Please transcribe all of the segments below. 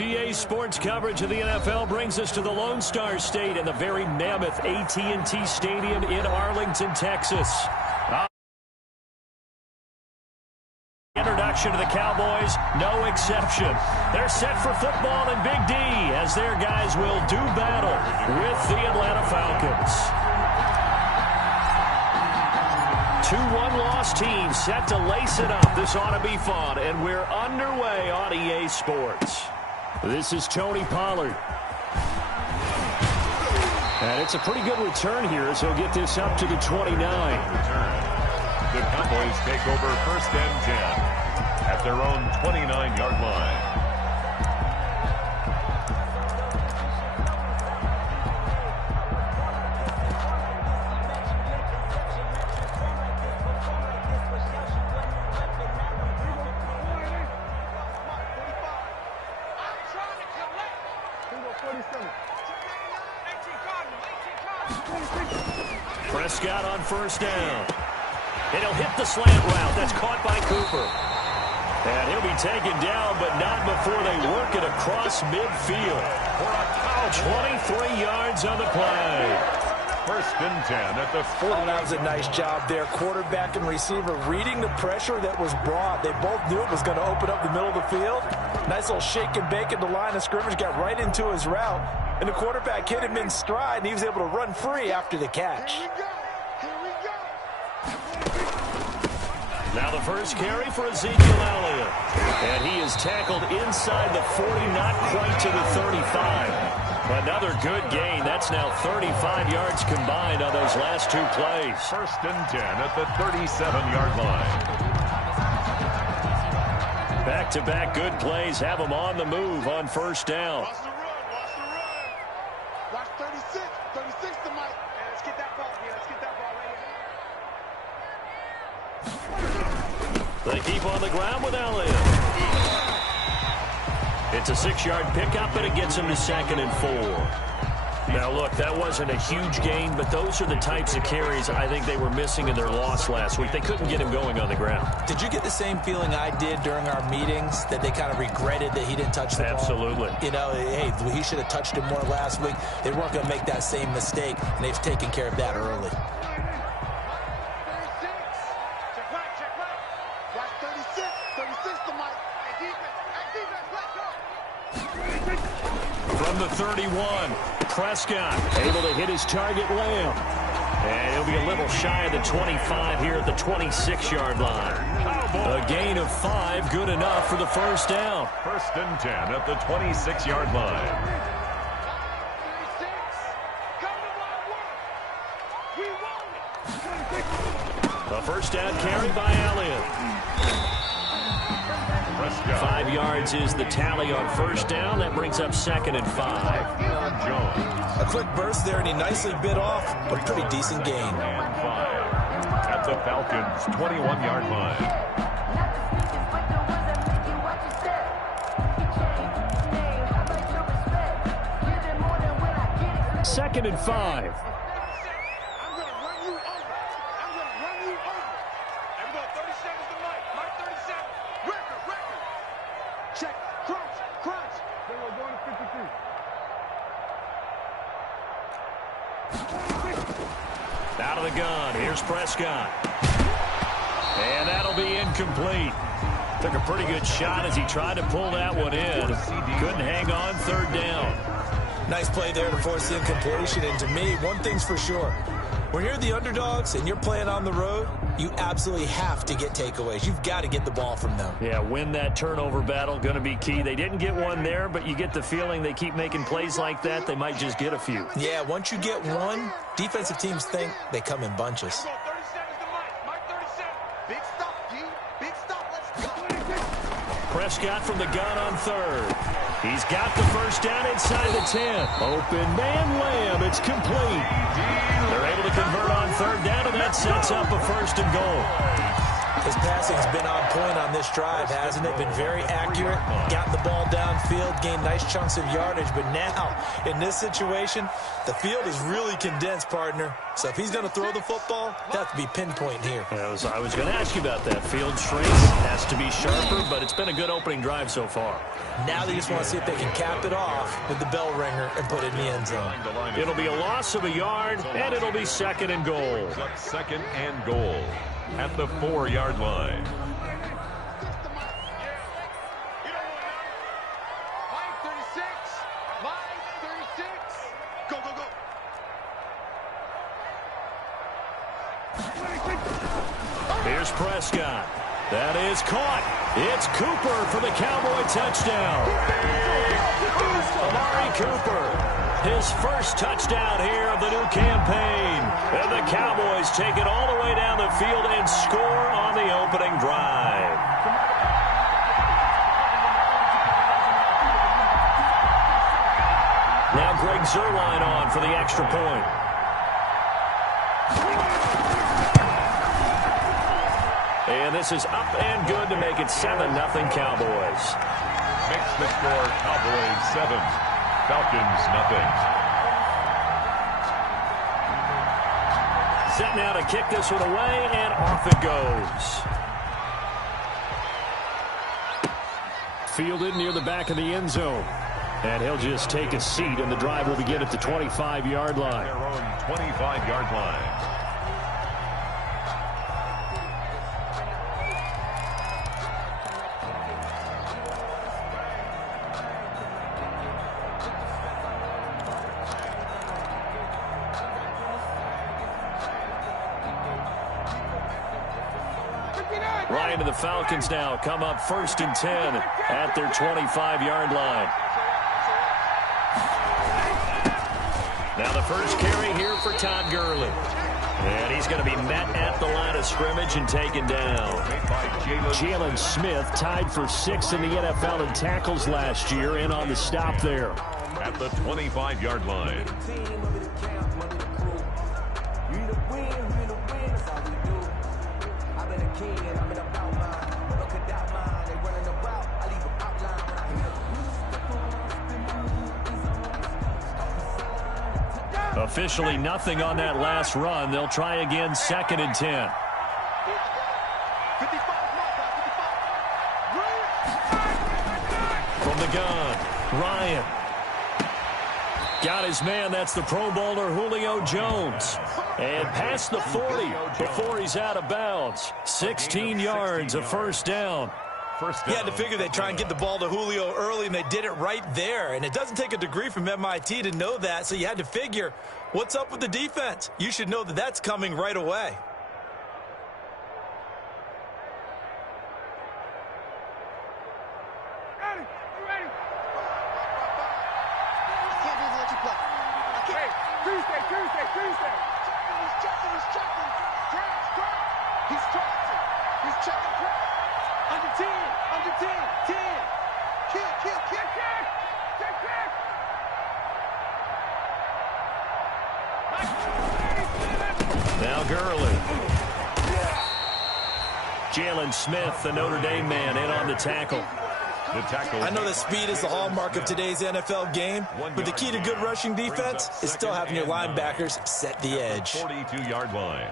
EA Sports coverage of the NFL brings us to the Lone Star State and the very mammoth AT&T Stadium in Arlington, Texas. Introduction to the Cowboys, no exception. They're set for football in Big D as their guys will do battle with the Atlanta Falcons. 2-1 loss team set to lace it up. This ought to be fun, and we're underway on EA Sports. This is Tony Pollard. And it's a pretty good return here as he'll get this up to the 29. The Cowboys take over 1st and 10 at their own 29-yard line. Prescott on 1st down. And he'll hit the slant route. That's caught by Cooper. And he'll be taken down, but not before they work it across midfield. 23 yards on the play. 1st and 10 at the 40. Oh, that was a nice job there. Quarterback and receiver reading the pressure that was brought. They both knew it was going to open up the middle of the field. Nice little shake and bake at the line of scrimmage. Got right into his route. And the quarterback hit him in stride, and he was able to run free after the catch. Now the first carry for Ezekiel Elliott. And he is tackled inside the 40, not quite to the 35. Another good gain. That's now 35 yards combined on those last 2 plays. 1st and 10 at the 37-yard line. Back-to-back good plays have them on the move on 1st down. Watch the run. Watch 36. 36 to Mike. And let's get that ball here. Let's get that ball right here. They keep on the ground with Elliott. It's a 6-yard pickup, and it gets him to 2nd and 4. Now, look, that wasn't a huge gain, but those are the types of carries I think they were missing in their loss last week. They couldn't get him going on the ground. Did you get the same feeling I did during our meetings, that they kind of regretted that he didn't touch the ball? Absolutely. You know, hey, he should have touched it more last week. They weren't going to make that same mistake, and they've taken care of that early. From the 31, Prescott able to hit his target, Lamb. And he'll be a little shy of the 25 here at the 26-yard line. A gain of 5, good enough for the 1st down. 1st and 10 at the 26-yard line. A 1st down carry by Elliott. 5 yards is the tally on 1st down. That brings up 2nd and 5. A quick burst there, and he nicely bit off a pretty decent gain. And 5 at the Falcons' 21-yard line. Second and 5. Out of the gun, here's Prescott. And that'll be incomplete. Took a pretty good shot as he tried to pull that one in. Couldn't hang on, 3rd down. Nice play there to force the incompletion. And to me, one thing's for sure. When you're the underdogs and you're playing on the road, you absolutely have to get takeaways. You've got to get the ball from them. Yeah, win that turnover battle, going to be key. They didn't get one there, but you get the feeling they keep making plays like that, they might just get a few. Yeah, once you get one, defensive teams think they come in bunches. Prescott from the gun on 3rd. He's got the 1st down inside the 10. Open man, Lamb. It's complete. They're able to convert on 3rd down, and that sets up a 1st and goal. His passing's been on point on this drive, hasn't it? Been very accurate, gotten the ball downfield, gained nice chunks of yardage. But now, in this situation, the field is really condensed, partner. So if he's going to throw the football, he'll have to be pinpoint here. I was going to ask you about that. Field strength has to be sharper, but it's been a good opening drive so far. Now they just want to see if they can cap it off with the bell ringer and put it in the end zone. It'll be a loss of a yard, and it'll be 2nd and goal. 2nd and goal at the 4-yard line. Here's Prescott. That is caught. It's Cooper for the Cowboy touchdown. Amari Cooper, his first touchdown here of the new campaign. And the Cowboys take it all the way down the field and score on the opening drive. Now Greg Zuerlein on for the extra point. And this is up and good to make it 7-0 Cowboys. Makes the score Cowboys 7, Falcons nothing. Set now to kick this one away, and off it goes. Fielded near the back of the end zone. And he'll just take a seat, and the drive will begin at the 25-yard line. Their own 25-yard line. Ryan and the Falcons now come up 1st and 10 at their 25-yard line. Now the first carry here for Todd Gurley. And he's going to be met at the line of scrimmage and taken down. Jalen Smith tied for 6th in the NFL in tackles last year, and on the stop there. At the 25-yard line. Officially nothing on that last run. They'll try again 2nd and 10. From the gun, Ryan. Got his man. That's the Pro Bowler Julio Jones. And past the 40 before he's out of bounds. 16 yards, a first down. He had to figure they'd try and get the ball to Julio early, and they did it right there. And it doesn't take a degree from MIT to know that, so you had to figure, what's up with the defense? You should know that that's coming right away. Now Gurley. Jalen Smith, the Notre Dame man, in on the tackle. I know that speed is the hallmark of today's NFL game, but the key to good rushing defense is still having your linebackers set the edge. 42-yard line.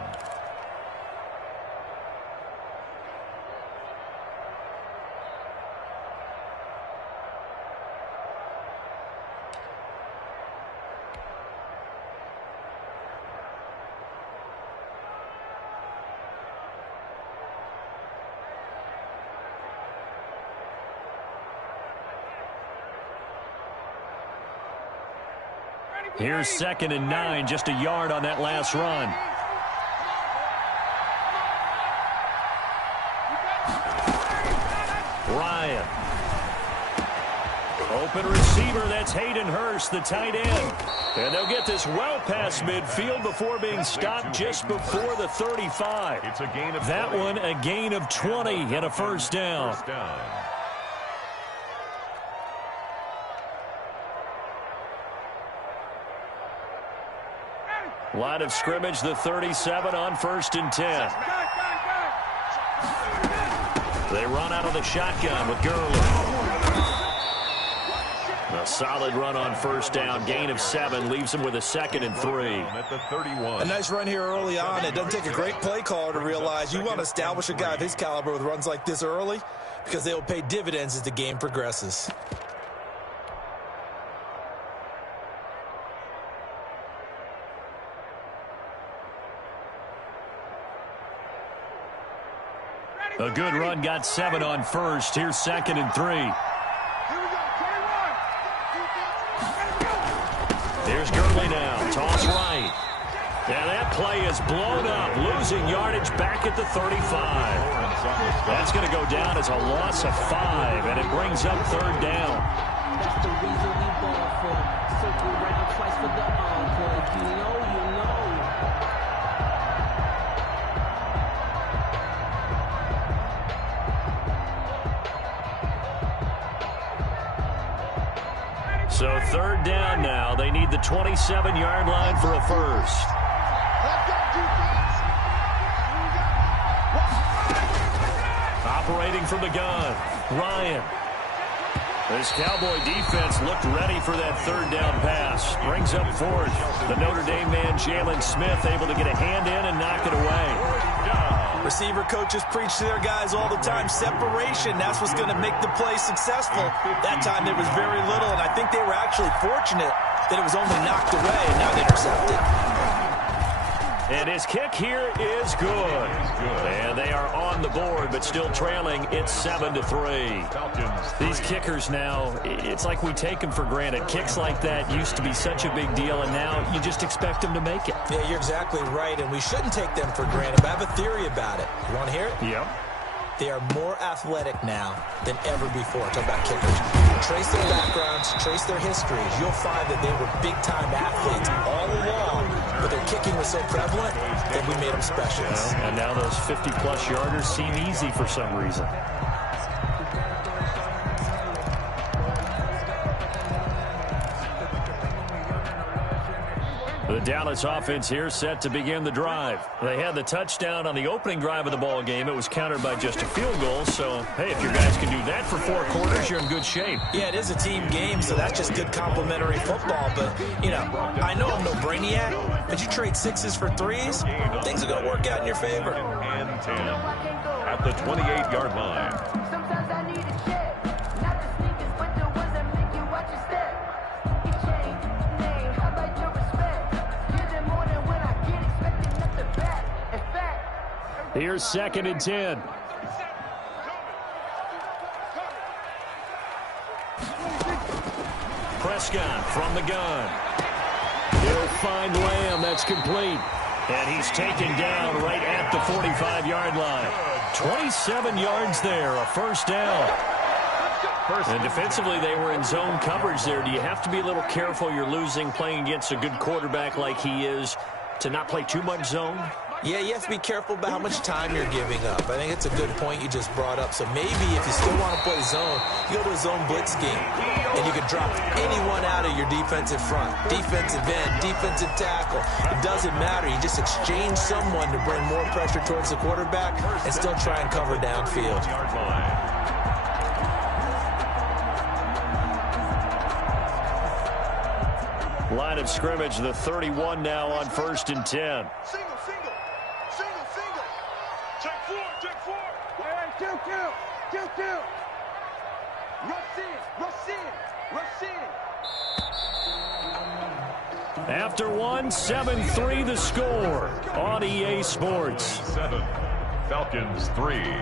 Here's 2nd and 9, just a yard on that last run. Ryan. Open receiver, that's Hayden Hurst, the tight end. And they'll get this well past midfield before being stopped just before the 35. It's a gain of that 20. one, a gain of 20 and a first down. First down. Line of scrimmage, the 37 on 1st and 10. They run out of the shotgun with Gurley. A solid run on first down. Gain of 7 leaves them with a 2nd and 3. At the 31. A nice run here early on. It doesn't take a great play caller to realize you want to establish a guy of his caliber with runs like this early because they will pay dividends as the game progresses. A good run got 7 on first. Here's 2nd and 3. Here's Gurley now. Toss right. And that play is blown up. Losing yardage back at the 35. That's going to go down as a loss of 5, and it brings up 3rd down. That's the reason we ball for. Circle round twice for the encore. If you know, you know. So 3rd down now. They need the 27-yard line for a first. Operating from the gun, Ryan. This Cowboy defense looked ready for that 3rd down pass. Brings up 4th. The Notre Dame man, Jalen Smith, able to get a hand in and knock it away. Receiver coaches preach to their guys all the time. Separation, that's what's going to make the play successful. That time there was very little, and I think they were actually fortunate that it was only knocked away, and now they intercepted. And his kick here is good. And they are on the board, but still trailing. It's 7-3. These kickers now, it's like we take them for granted. Kicks like that used to be such a big deal, and now you just expect them to make it. Yeah, you're exactly right, and we shouldn't take them for granted, but I have a theory about it. You want to hear it? Yep. They are more athletic now than ever before. Talk about kickers. Trace their backgrounds, trace their histories. You'll find that they were big-time athletes all along, but their kicking was so prevalent that we made them specialists. Well, and now those 50-plus yarders seem easy for some reason. The Dallas offense here set to begin the drive. They had the touchdown on the opening drive of the ball game. It was countered by just a field goal. So, hey, if your guys can do that for 4 quarters, you're in good shape. Yeah, it is a team game, so that's just good complementary football. But, you know, I know I'm no brainiac, but you trade 6s for 3s, things are going to work out in your favor. And 10 at the 28-yard line. Sometimes I need a check, not the sneakers, but the ones that make you watch your step. You change name, how about your respect? Give them more than when I get expecting nothing back. In fact, here's 2nd and 10. Prescott from the gun. He'll find Lamb. That's complete. And he's taken down right at the 45-yard line. 27 yards there, a first down. And defensively, they were in zone coverage there. Do you have to be a little careful? You're losing playing against a good quarterback like he is to not play too much zone? Yeah, you have to be careful about how much time you're giving up. I think it's a good point you just brought up. So maybe if you still want to play zone, you go to a zone blitz scheme, and you can drop anyone out of your defensive front. Defensive end, defensive tackle. It doesn't matter. You just exchange someone to bring more pressure towards the quarterback and still try and cover downfield. Line of scrimmage, the 31 now on 1st and 10. Single. Check 4. Hey, two. Rush in. After 1, 7-3 the score on EA Sports. 7, Falcons 3.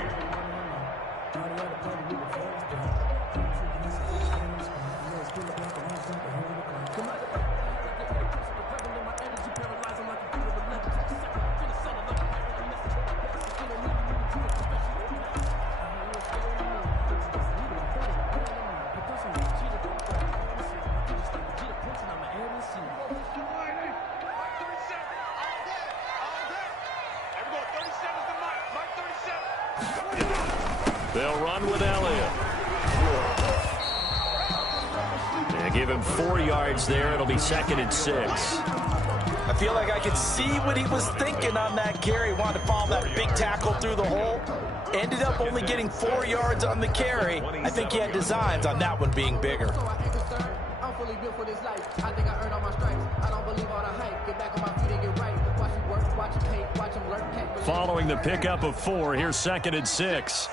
They'll run with Elliott. They give him 4 yards there. It'll be 2nd and 6. I feel like I could see what he was thinking on that carry. Wanted to follow that big tackle through the hole. Ended up only getting 4 yards on the carry. I think he had designs on that one being bigger. I'm fully built for this life. I think I earned all my stripes. I don't believe all the hype. Get back on my feet and get right. Watch him work, watch him hate, watch him lurk. Following the pickup of 4, here's 2nd and 6.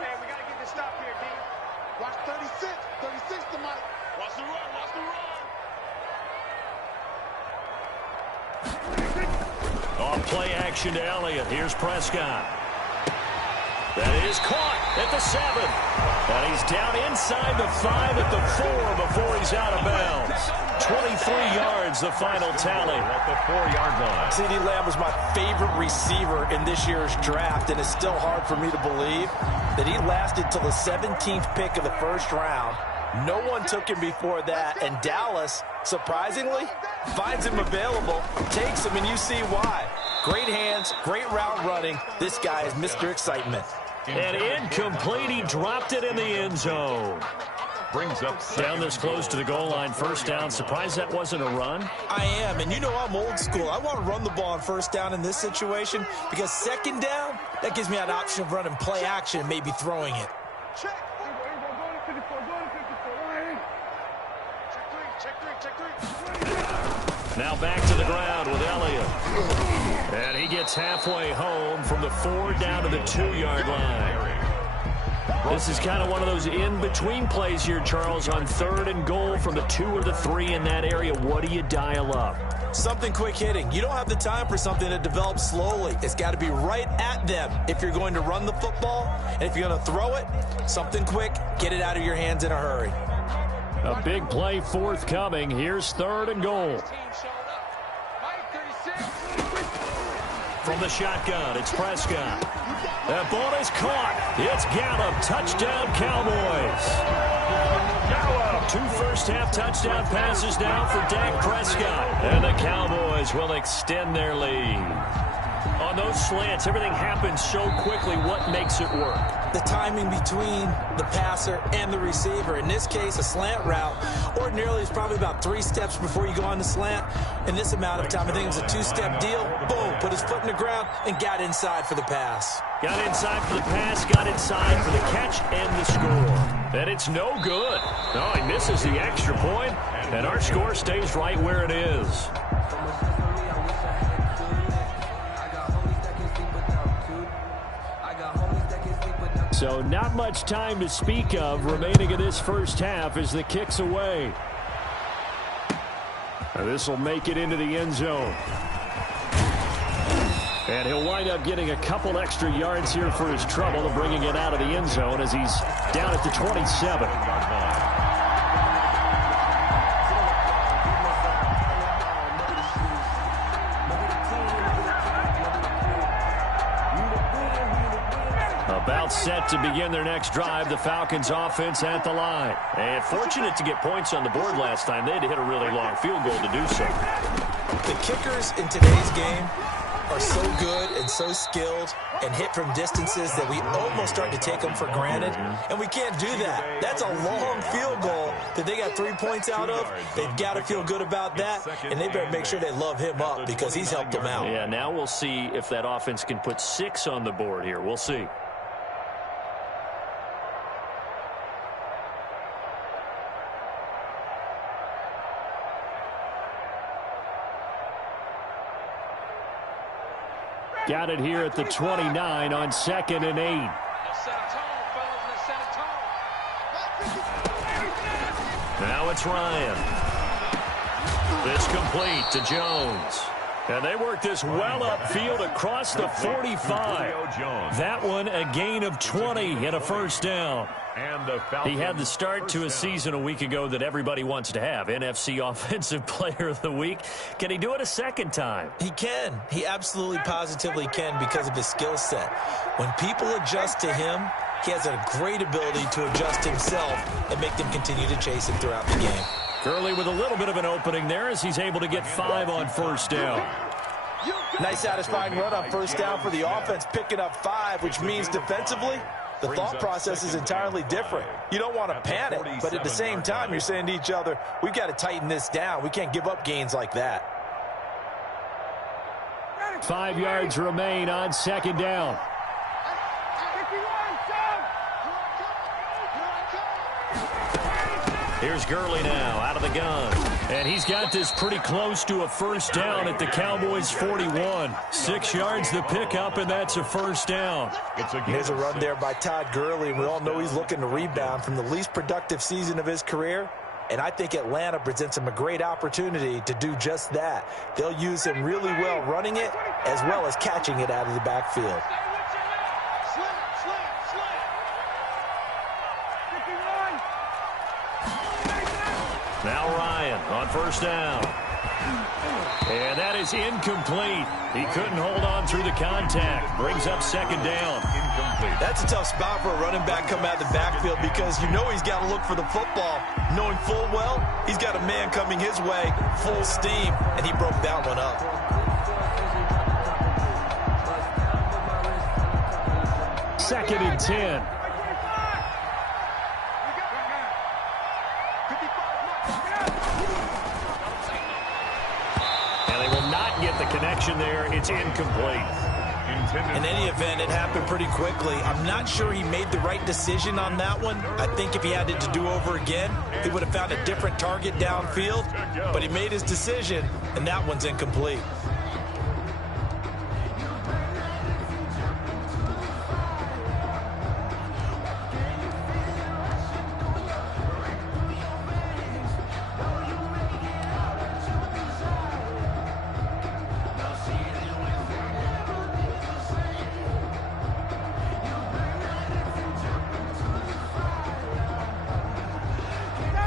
Man, we got to get this stop here, D. Watch 36. 36 to Mike. Watch the run. Watch the run. Off play action to Elliott. Here's Prescott. That is caught at the 7. And he's down inside the 5 at the 4 before he's out of bounds. 23 yards, the final tally. At the 4-yard line. CeeDee Lamb was my favorite receiver in this year's draft, and it's still hard for me to believe that he lasted till the 17th pick of the first round. No one took him before that, and Dallas, surprisingly, finds him available, takes him, and you see why. Great hands, great route running. This guy is Mr. Excitement. And incomplete. He dropped it in the end zone. Brings up Down this close to the goal line. First down. Surprised that wasn't a run? I am, and you know I'm old school. I want to run the ball on first down in this situation because second down, that gives me an option of running play action and maybe throwing it. Check. Check three. Now back to the ground with Elliott. And he gets halfway home from the 4 down to the 2-yard line. This is kind of one of those in-between plays here, Charles, on 3rd and goal from the 2 or the 3 in that area. What do you dial up? Something quick hitting. You don't have the time for something that develops slowly. It's got to be right at them if you're going to run the football. And if you're going to throw it, something quick, get it out of your hands in a hurry. A big play forthcoming. Here's 3rd and goal. From the shotgun, it's Prescott. That ball is caught. It's Gallup. Touchdown, Cowboys. Gallup. 2 first-half touchdown passes now for Dak Prescott. And the Cowboys will extend their lead. On those slants, everything happens so quickly. What makes it work? The timing between the passer and the receiver. In this case, a slant route ordinarily is probably about 3 steps before you go on the slant. In this amount of time, I think it was a 2-step deal. Boom, put his foot in the ground and got inside for the pass. Got inside for the pass, got inside for the catch and the score. And it's no good. No, he misses the extra point, and our score stays right where it is. So not much time to speak of remaining in this first half as the kick's away. This will make it into the end zone. And he'll wind up getting a couple extra yards here for his trouble of bringing it out of the end zone as he's down at the 27. About set to begin their next drive. The Falcons offense at the line. And fortunate to get points on the board last time. They had to hit a really long field goal to do so. The kickers in today's game are so good and so skilled and hit from distances that we almost start to take them for granted. And we can't do that. That's a long field goal that they got 3 points out of. They've got to feel good about that. And they better make sure they love him up because he's helped them out. Yeah, now we'll see if that offense can put 6 on the board here. We'll see. Got it here at the 29 on 2nd and 8. Now it's Ryan. This complete to Jones. And they work this well upfield across the 45. That one a gain of 20 and a first down. He had the start to a season a week ago that everybody wants to have. NFC Offensive Player of the Week. Can he do it a second time? He can. He absolutely positively can because of his skill set. When people adjust to him, he has a great ability to adjust himself and make them continue to chase him throughout the game. Gurley with a little bit of an opening there as he's able to get 5 on first down. Nice satisfying run on first down for the offense, picking up 5, which means defensively, the thought process is entirely different. You don't want to panic, but at the same time, you're saying to each other, we've got to tighten this down. We can't give up gains like that. 5 yards remain on 2nd down. Here's Gurley now out of the gun. And he's got this pretty close to a first down at the Cowboys' 41. 6 yards the pickup, and that's a first down. There's a run there by Todd Gurley, and we all know he's looking to rebound from the least productive season of his career. And I think Atlanta presents him a great opportunity to do just that. They'll use him really well running it as well as catching it out of the backfield. Now Ryan on first down. And that is incomplete. He couldn't hold on through the contact. Brings up second down. Incomplete. That's a tough spot for a running back coming out of the backfield because you know he's got to look for the football, knowing full well he's got a man coming his way, full steam, and he broke that one up. Second and 10. Get the connection there. It's incomplete. In any event, it happened pretty quickly. I'm not sure he made the right decision on that one. I think if he had it to do over again, he would have found a different target downfield. But he made his decision, and that one's incomplete.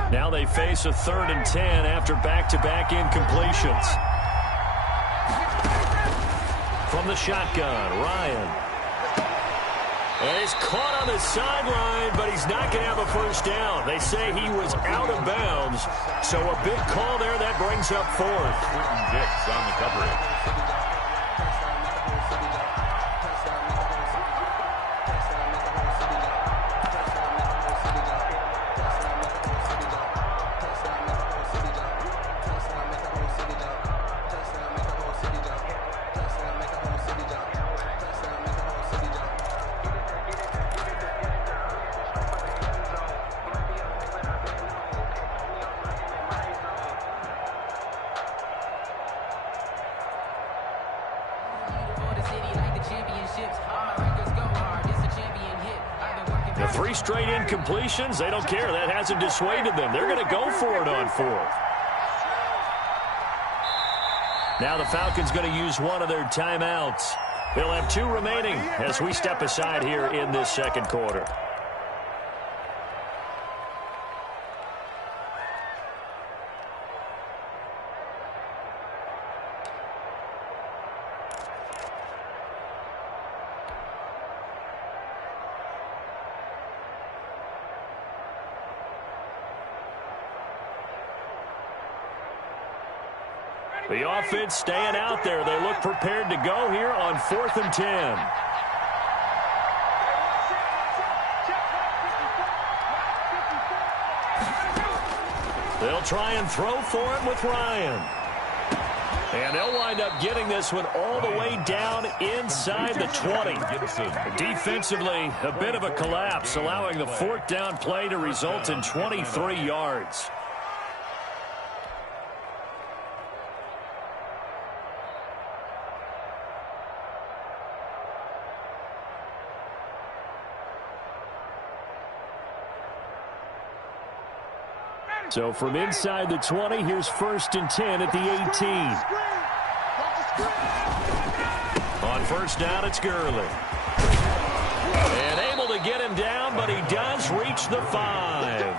Now they face a 3rd and 10 after back-to-back incompletions. From the shotgun, Ryan. And he's caught on the sideline, but he's not going to have a first down. They say he was out of bounds, so a big call there that brings up 4th. Dix on the coverage. The 3 straight incompletions, they don't care. That hasn't dissuaded them. They're going to go for it on 4th. Now the Falcons going to use one of their timeouts. They'll have 2 remaining as we step aside here in this second quarter. The offense staying out there. They look prepared to go here on 4th and 10. They'll try and throw for it with Ryan. And they'll wind up getting this one all the way down inside the 20. Defensively, a bit of a collapse, allowing the 4th down play to result in 23 yards. So from inside the 20, here's 1st and 10 at the 18. On first down, it's Gurley. And able to get him down, but he does reach the 5.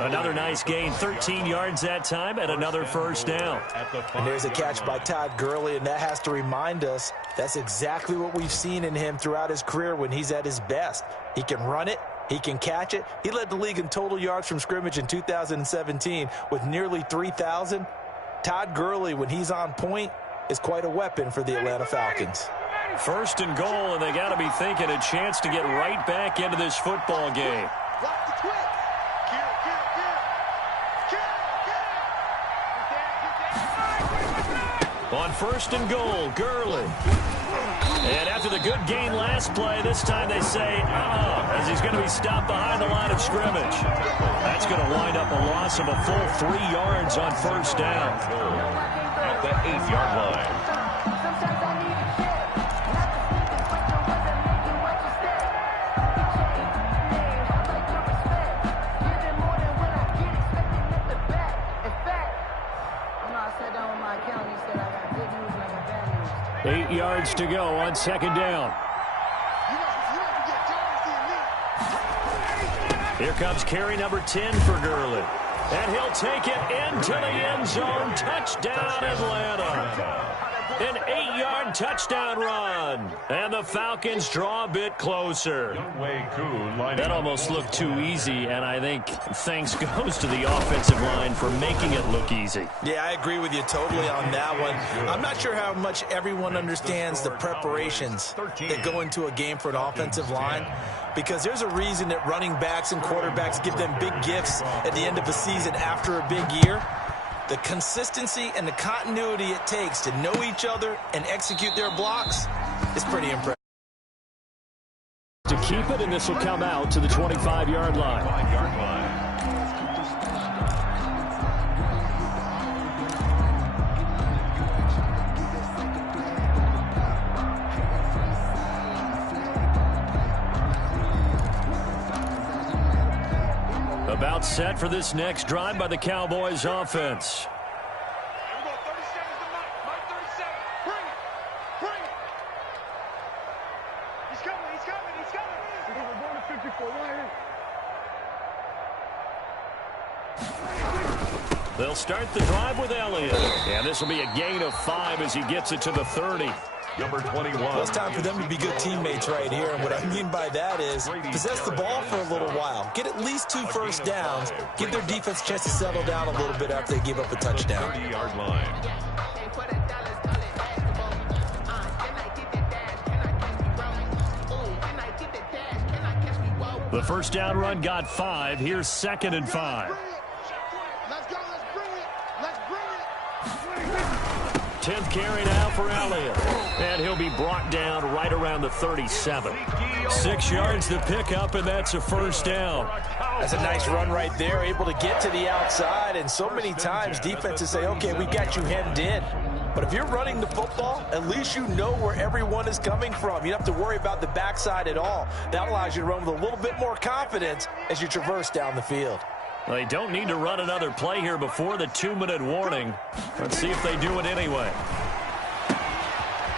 Another nice gain, 13 yards that time, and another first down. And there's a catch by Todd Gurley, and that has to remind us that's exactly what we've seen in him throughout his career when he's at his best. He can run it. He can catch it. He led the league in total yards from scrimmage in 2017 with nearly 3,000. Todd Gurley, when he's on point, is quite a weapon for the Atlanta Falcons. 1st and goal, and they got to be thinking a chance to get right back into this football game. On 1st and goal, Gurley. And after the good gain last play, this time they say, as he's going to be stopped behind the line of scrimmage. That's going to wind up a loss of a full 3 yards on first down. At the 8-yard line. Sometimes I need a check. Not the sneakers, but the ones that make you watch your step. You change name, I like your respect. Giving more than when I get expecting at the back. In fact, I sat down with my accountant. He said I got good news and I got bad news. 8 yards to go on second down. Here comes carry number 10 for Gurley. And he'll take it into the end zone. Touchdown, Atlanta. An 8-yard touchdown run. And the Falcons draw a bit closer. That almost looked too easy, and I think thanks goes to the offensive line for making it look easy. Yeah, I agree with you totally on that one. I'm not sure how much everyone understands the preparations that go into a game for an offensive line, because there's a reason that running backs and quarterbacks give them big gifts at the end of the season after a big year. The consistency and the continuity it takes to know each other and execute their blocks is pretty impressive. To keep it, and this will come out to the 25-yard line. 5-yard line. About set for this next drive by the Cowboys offense. Here we go, 37 is the mark. Mark 37. Bring it. Bring it. He's coming. He's coming. He's coming. We're going to 54 right here. They'll start the drive with Elliott. And this will be a gain of 5 as he gets it to the 30. Number 21. Well, it's time for them to be good teammates right here. And what I mean by that is possess the ball for a little while. Get at least 2 first downs. Give their defense a chance to settle down a little bit after they give up a touchdown. 30-yard line. The first down run got 5. Here's 2nd and 5. Let's go. Let's bring it. Let's bring it. 10th carry now for Elliott. And he'll be brought down right around the 37. 6 yards to pick up, and that's a first down. That's a nice run right there, able to get to the outside. And so many times defenses say, okay, we got you hemmed in. But if you're running the football, at least you know where everyone is coming from. You don't have to worry about the backside at all. That allows you to run with a little bit more confidence as you traverse down the field. They don't need to run another play here before the 2-minute warning. Let's see if they do it anyway.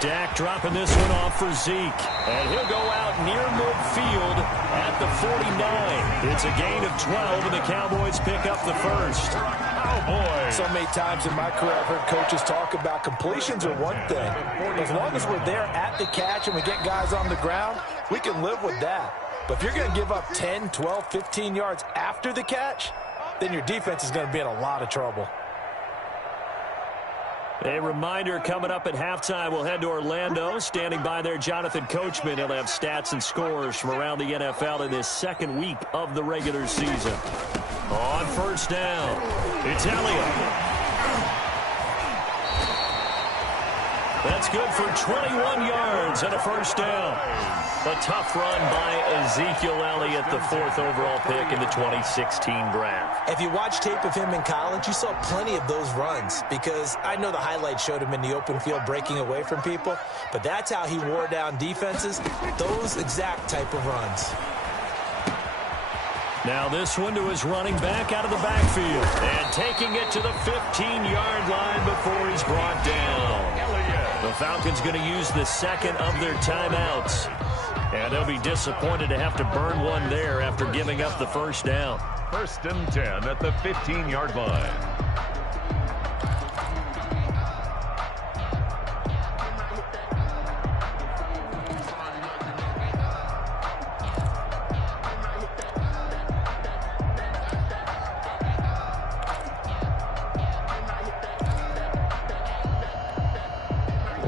Dak dropping this one off for Zeke. And he'll go out near midfield at the 49. It's a gain of 12, and the Cowboys pick up the first. Cowboys. So many times in my career I've heard coaches talk about completions are one thing. As long as we're there at the catch and we get guys on the ground, we can live with that. But if you're going to give up 10, 12, 15 yards after the catch, then your defense is going to be in a lot of trouble. A reminder coming up at halftime, we'll head to Orlando. Standing by there, Jonathan Coachman. He'll have stats and scores from around the NFL in this second week of the regular season. On first down, it's Elliott. That's good for 21 yards and a first down. A tough run by Ezekiel Elliott, the 4th overall pick in the 2016 draft. If you watch tape of him in college, you saw plenty of those runs, because I know the highlights showed him in the open field breaking away from people, but that's how he wore down defenses, those exact type of runs. Now this one to his running back out of the backfield, and taking it to the 15-yard line before he's brought down. The Falcons going to use the second of their timeouts. And they'll be disappointed to have to burn one there after giving up the first down. 1st and 10 at the 15-yard line.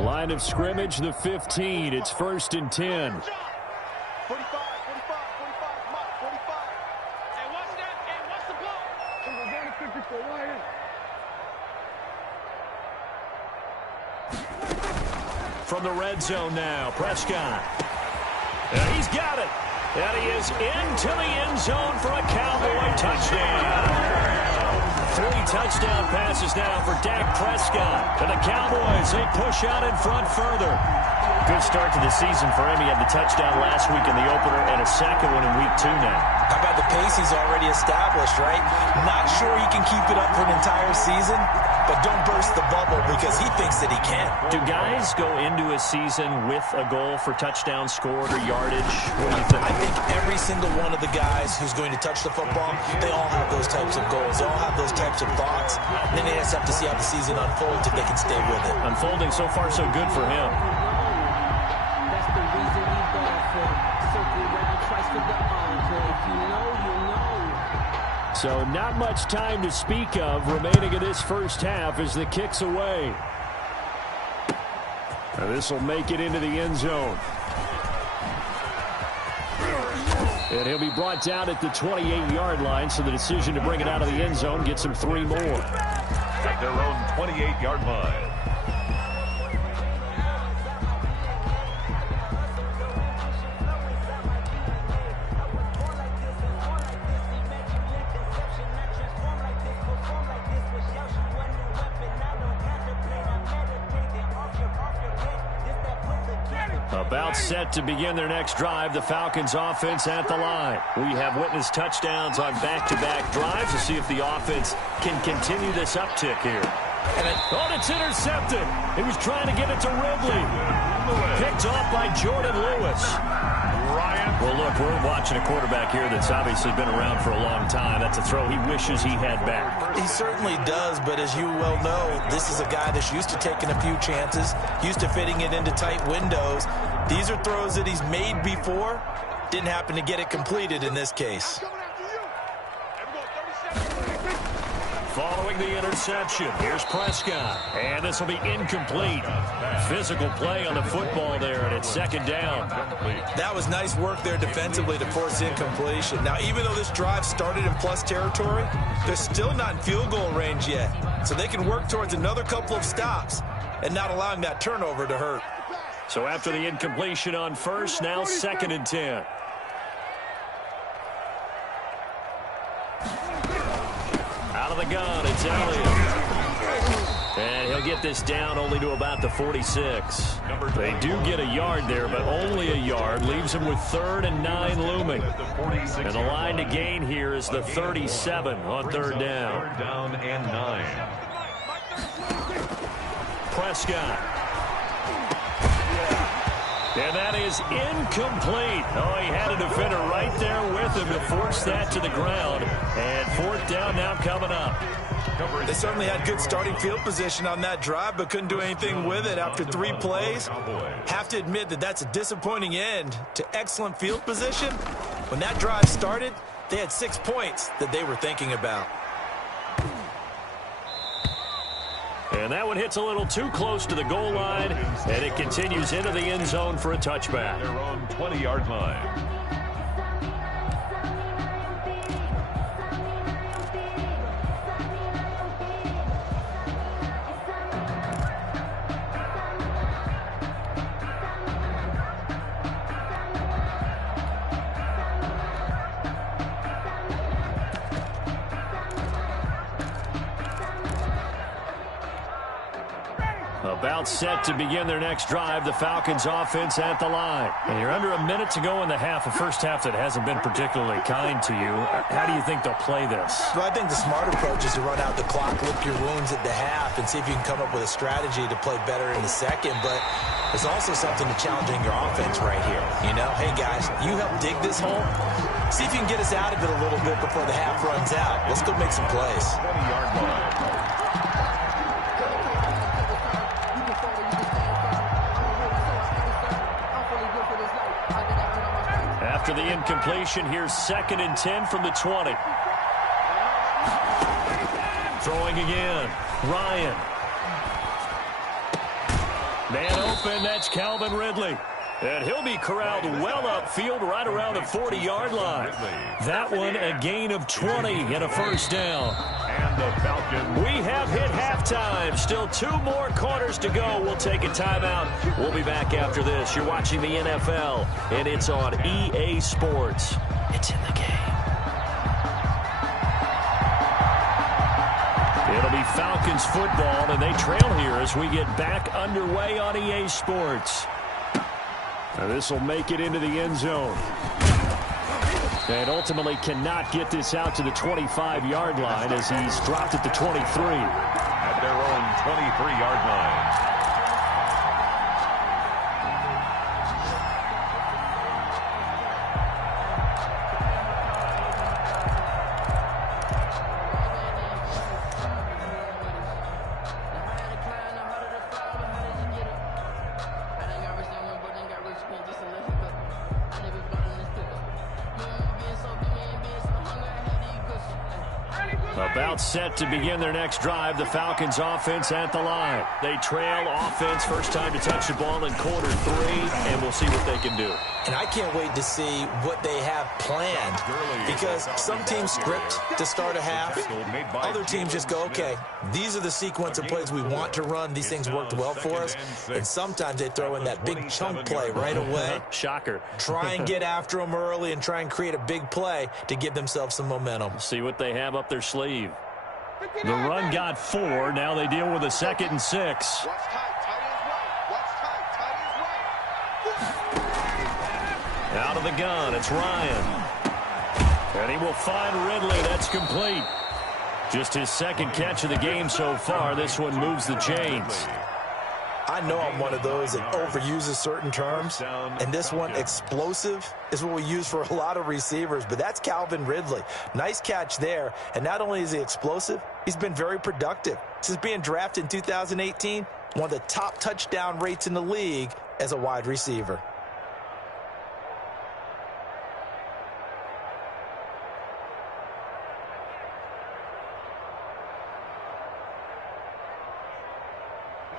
Line of scrimmage, the 15. It's 1st and 10. 45, 45, 45, Mark, 45. Hey, what's that? Hey, what's the ball? We're going to 54 right from the red zone now. Prescott. And he's got it. And he is into the end zone for a Cowboy touchdown. 3 touchdown passes now for Dak Prescott. And the Cowboys, they push out in front further. Good start to the season for him. He had the touchdown last week in the opener and a second one in week 2 now. How about the pace he's already established, right? Not sure he can keep it up for an entire season, but don't burst the bubble because he thinks that he can. Do guys go into a season with a goal for touchdown scored or yardage? What do you think? I think every single one of the guys who's going to touch the football, they all have those types of goals. They all have those types of thoughts. And then they just have to see how the season unfolds if they can stay with it. Unfolding so far so good for him. That's the reason we ball for. Circle round twice for the encore. If you know, you know. So not much time to speak of remaining in this first half as the kick's away. Now this will make it into the end zone. And he'll be brought down at the 28-yard line, so the decision to bring it out of the end zone gets him 3 more. At their own 28-yard line. About set to begin their next drive, the Falcons offense at the line. We have witnessed touchdowns on back-to-back drives to see if the offense can continue this uptick here. And it's intercepted. He was trying to get it to Ridley. Picked off by Jordan Lewis. Well, look, we're watching a quarterback here that's obviously been around for a long time. That's a throw he wishes he had back. He certainly does, but as you well know, this is a guy that's used to taking a few chances, used to fitting it into tight windows. These are throws that he's made before. Didn't happen to get it completed in this case. Following the interception, here's Prescott. And this will be incomplete. Physical play on the football there, and it's second down. That was nice work there defensively to force incompletion. Now, even though this drive started in plus territory, they're still not in field goal range yet. So they can work towards another couple of stops and not allowing that turnover to hurt. So after the incompletion on first, now 2nd and 10. Out of the gun, it's Elliott. And he'll get this down only to about the 46. They do get a yard there, but only a yard. Leaves him with 3rd and 9 looming. And the line to gain here is the 37 on 3rd down. 3rd down and 9. Prescott. And that is incomplete. Oh, he had a defender right there with him to force that to the ground. And 4th down now coming up. They certainly had good starting field position on that drive, but couldn't do anything with it after 3 plays. Have to admit that that's a disappointing end to excellent field position. When that drive started, they had 6 points that they were thinking about. And that one hits a little too close to the goal line, and it continues into the end zone for a touchback. Their own 20-yard line. About set to begin their next drive, the Falcons offense at the line. And you're under a minute to go in the half, a first half that hasn't been particularly kind to you. How do you think they'll play this? Well, I think the smart approach is to run out the clock, lick your wounds at the half, and see if you can come up with a strategy to play better in the second. But there's also something to challenging your offense right here. You know, hey, guys, you help dig this hole. See if you can get us out of it a little bit before the half runs out. Let's go make some plays. 20-yard line. After the incompletion, here's 2nd and 10 from the 20. Throwing again. Ryan. Man open, that's Calvin Ridley. And he'll be corralled well upfield right around the 40-yard line. That one a gain of 20 and a first down. And the Falcons. We have hit halftime. Still 2 more quarters to go. We'll take a timeout. We'll be back after this. You're watching the NFL, and it's on EA Sports. It's in the game. It'll be Falcons football, and they trail here as we get back underway on EA Sports. Now this will make it into the end zone. And ultimately cannot get this out to the 25-yard line as he's dropped at the 23. At their own 23-yard line. About set to begin their next drive. The Falcons offense at the line. They trail offense. First time to touch the ball in quarter 3, and we'll see what they can do. And I can't wait to see what they have planned, because some teams script to start a half. Other teams just go, okay, these are the sequence of plays we want to run. These things worked well for us. And sometimes they throw in that big chunk play right away. Shocker. Try and get after them early and try and create a big play to give themselves some momentum. See what they have up their sleeve. The run got 4. Now they deal with a 2nd and 6. Out of the gun, it's Ryan. And he will find Ridley. That's complete. Just his 2nd catch of the game so far. This one moves the chains. I know I'm one of those that overuses certain terms, and this one, explosive, is what we use for a lot of receivers, but that's Calvin Ridley. Nice catch there, and not only is he explosive, he's been very productive. Since being drafted in 2018, one of the top touchdown rates in the league as a wide receiver.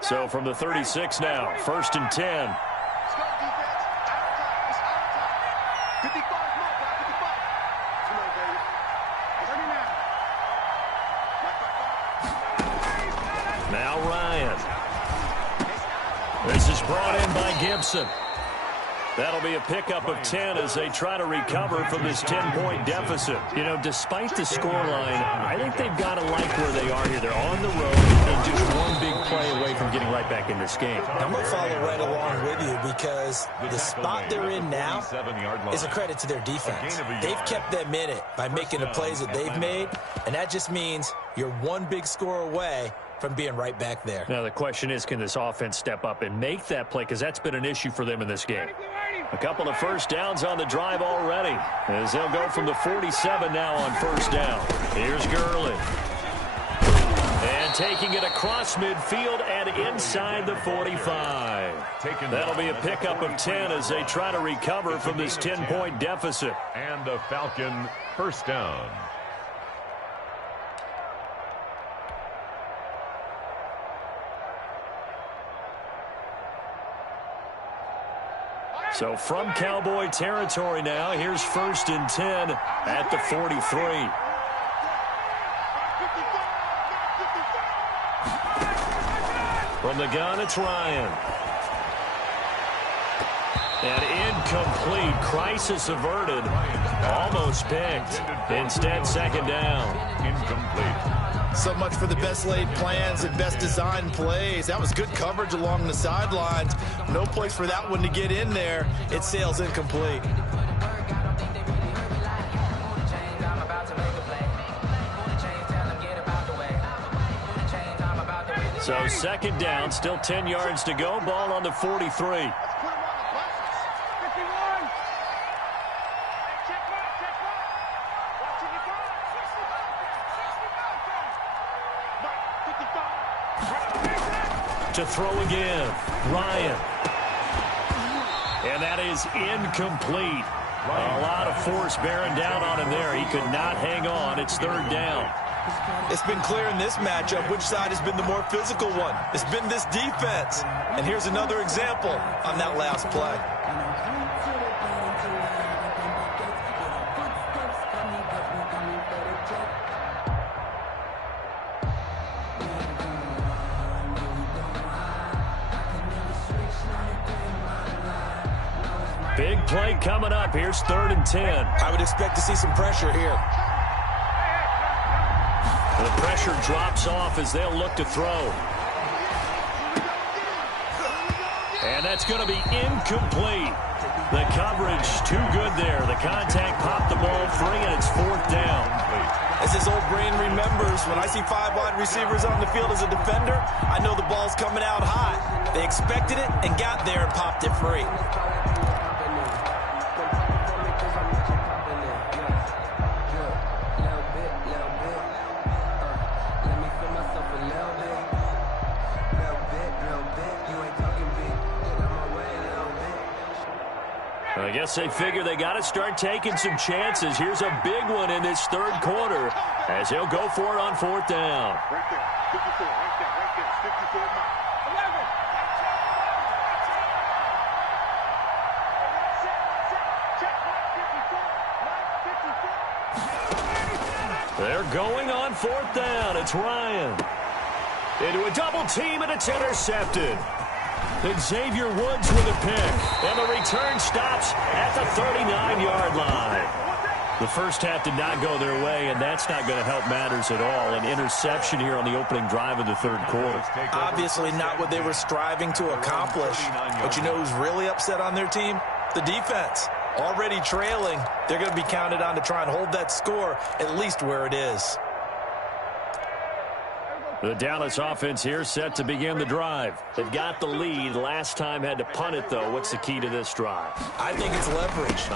So from the 36 now, 1st and 10. Now Ryan. This is brought in by Gibson. That'll be a pickup of 10 as they try to recover from this 10-point deficit. You know, despite the scoreline, I think they've got to like where they are here. They're on the road and just one big play away from getting right back in this game. I'm going to follow right along with you because the spot they're in now is a credit to their defense. They've kept them in it by making the plays that they've made, and that just means you're one big score away from being right back there. Now the question is, can this offense step up and make that play, because that's been an issue for them in this game. A couple of first downs on the drive already as they'll go from the 47 now on first down. Here's Gurley. And taking it across midfield and inside the 45. That'll be a pickup of 10 as they try to recover from this 10-point deficit. And the Falcon first down. So from Cowboy territory now, here's 1st and 10 at the 43. From the gun, it's Ryan. And incomplete. Crisis averted. Almost picked. Instead, 2nd down. Incomplete. So much for the best laid plans and best designed plays. That was good coverage along the sidelines. No place for that one to get in there. It sails incomplete. So 2nd down, still 10 yards to go. Ball on the 43. To throw again, Ryan. And that is incomplete. A lot of force bearing down on him there. He could not hang on. It's 3rd down. It's been clear in this matchup which side has been the more physical one. It's been this defense. And here's another example on that last play. Big play coming up. Here's 3rd and 10. I would expect to see some pressure here. The pressure drops off as they'll look to throw. And that's going to be incomplete. The coverage too good there. The contact popped the ball free, and it's 4th down. As his old brain remembers, when I see 5 wide receivers on the field as a defender, I know the ball's coming out hot. They expected it and got there and popped it free. I guess they figure they got to start taking some chances. Here's a big one in this 3rd quarter as he'll go for it on 4th down. Right there, 54, right there, 54 miles. 11. They're going on 4th down. It's Ryan. Into a double team, and it's intercepted. Xavier Woods with a pick, and the return stops at the 39-yard line. The first half did not go their way, and that's not going to help matters at all. An interception here on the opening drive of the 3rd quarter. Obviously not what they were striving to accomplish. But you know who's really upset on their team? The defense. Already trailing, they're going to be counted on to try and hold that score at least where it is. The Dallas offense here set to begin the drive. They've got the lead. Last time had to punt it, though. What's the key to this drive? I think it's leverage.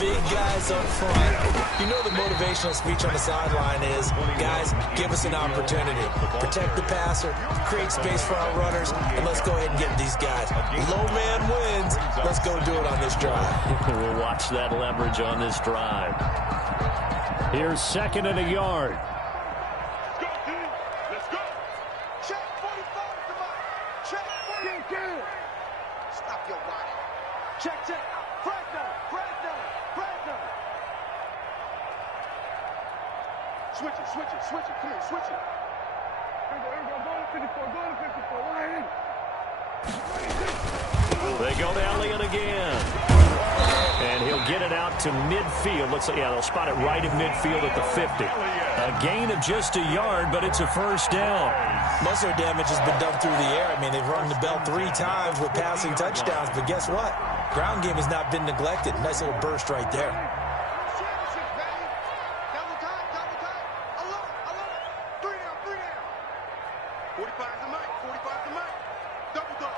Big guys up front. You know the motivational speech on the sideline is, guys, give us an opportunity. Protect the passer, create space for our runners, and let's go ahead and get these guys. Low man wins. Let's go do it on this drive. We'll watch that leverage on this drive. Here's 2nd and a yard. Check. Press down. Switch it. Come here, switch it. Here we go. Go to 54. They go to Elliott again. And he'll get it out to midfield. Looks like, yeah, they'll spot it right at midfield at the 50. A gain of just a yard, but it's a 1st down. Most of their damage has been done through the air. I mean, they've rung the bell 3 times with passing touchdowns, but guess what? Ground game has not been neglected. Nice little burst right there. Double time. I love it. 3 down. 45's the mic. Double dog.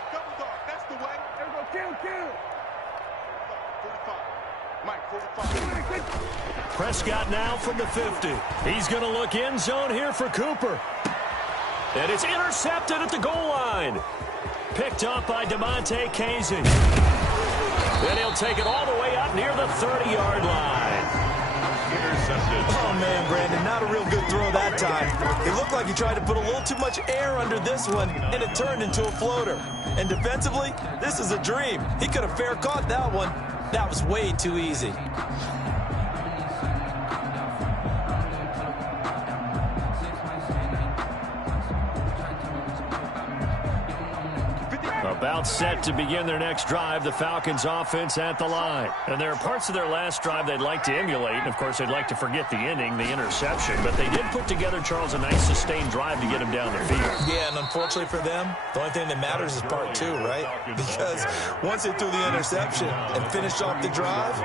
That's the way. There we go. Kill. 45. Mike, 45. Prescott now from the 50. He's going to look end zone here for Cooper. And it's intercepted at the goal line. Picked up by DeMonte Casey. Then he'll take it all the way up near the 30-yard line. Intercepted. Oh, man, Brandon, not a real good throw that time. It looked like he tried to put a little too much air under this one, and it turned into a floater. And defensively, this is a dream. He could have fair caught that one. That was way too easy. About set to begin their next drive, the Falcons offense at the line. And there are parts of their last drive they'd like to emulate. And, of course, they'd like to forget the ending, the interception. But they did put together, Charles, a nice sustained drive to get him down their field. Yeah, and unfortunately for them, the only thing that matters is part 2, right? Because once they threw the interception and finished off the drive,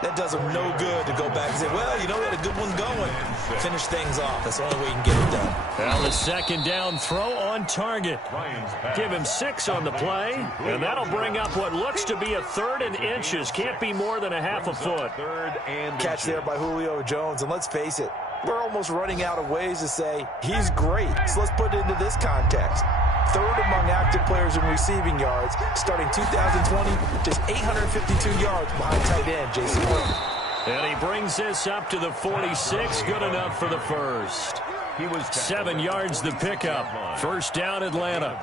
that does them no good to go back and say, well, you know, we had a good one going. Finish things off. That's the only way you can get it done. Well, the 2nd down throw on target. Give him 6 on the play, and that'll bring up what looks to be a 3rd and inches. Can't be more than a half a foot. Catch there by Julio Jones, and let's face it, we're almost running out of ways to say he's great. So let's put it into this context. 3rd among active players in receiving yards, starting 2020, just 852 yards behind tight end Jason Witten. And he brings this up to the 46, good enough for the 1st. He was 7 yards the pickup. First down, Atlanta.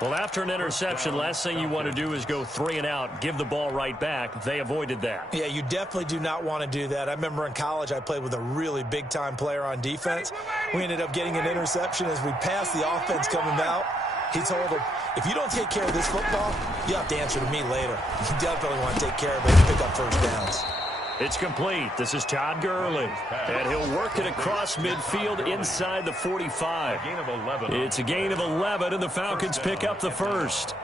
Well, after an interception, last thing you want to do is go 3 and out, give the ball right back. They avoided that. Yeah, you definitely do not want to do that. I remember in college I played with a really big-time player on defense. We ended up getting an interception as we passed the offense coming out. He told him, if you don't take care of this football, you have to answer to me later. You definitely want to take care of it and pick up first downs. It's complete. This is Todd Gurley. And he'll work it across midfield inside the 45. It's a gain of 11, and the Falcons pick up the first.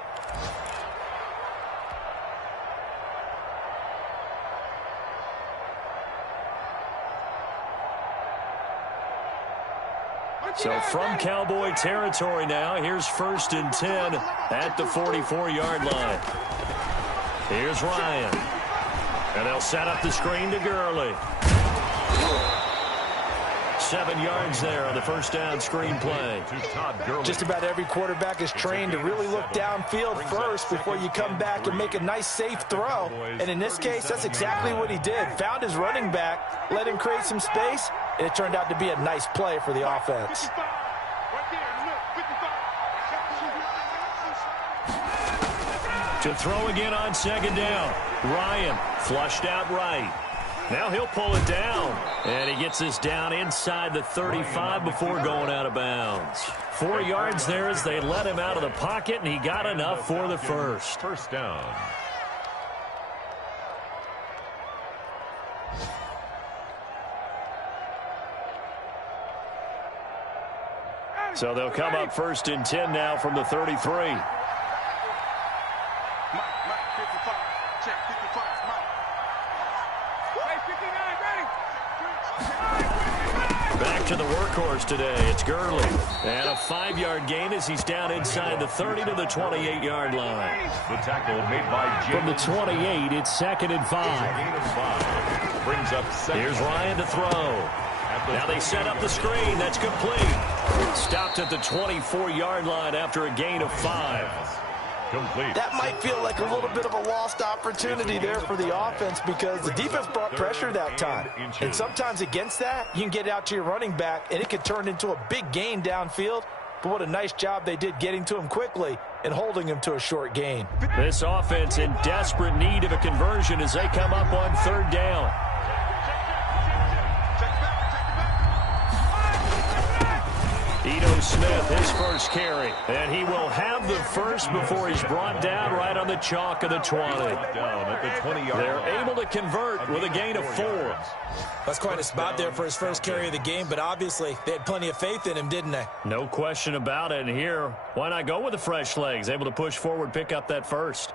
So from Cowboy territory now, here's 1st and 10 at the 44-yard line. Here's Ryan. And they'll set up the screen to Gurley. 7 yards there on the first down screen play. Just about every quarterback is trained to really look downfield first before you come back and make a nice, safe throw. And in this case, that's exactly what he did. Found his running back, let him create some space, and it turned out to be a nice play for the offense. To throw again on 2nd down. Ryan flushed out right. Now he'll pull it down. And he gets this down inside the 35 before going out of bounds. 4 yards there as they let him out of the pocket, and he got enough for the first. First down. So they'll come up 1st and 10 now from the 33. Back to the workhorse today. It's Gurley. And a 5-yard gain as he's down inside the 30 to the 28-yard line. The tackle made by James. From the 28, it's 2nd and 5. Gain of 5. Brings up 2nd. Here's Ryan to throw. Now they set up the screen. That's complete. Stopped at the 24-yard line after a gain of 5. Complete. That might feel like a little bit of a lost opportunity there for the offense because the defense brought pressure that time. And sometimes against that, you can get out to your running back, and it could turn into a big gain downfield. But what a nice job they did getting to him quickly and holding him to a short gain. This offense in desperate need of a conversion as they come up on 3rd down. Ito Smith, his first carry. And he will have the first before he's brought down right on the chalk of the 20. Down at the 20-yard They're line. able to convert with a gain of 4. That's quite a spot there for his first carry of the game, but obviously they had plenty of faith in him, didn't they? No question about it. And here, why not go with the fresh legs? Able to push forward, pick up that first.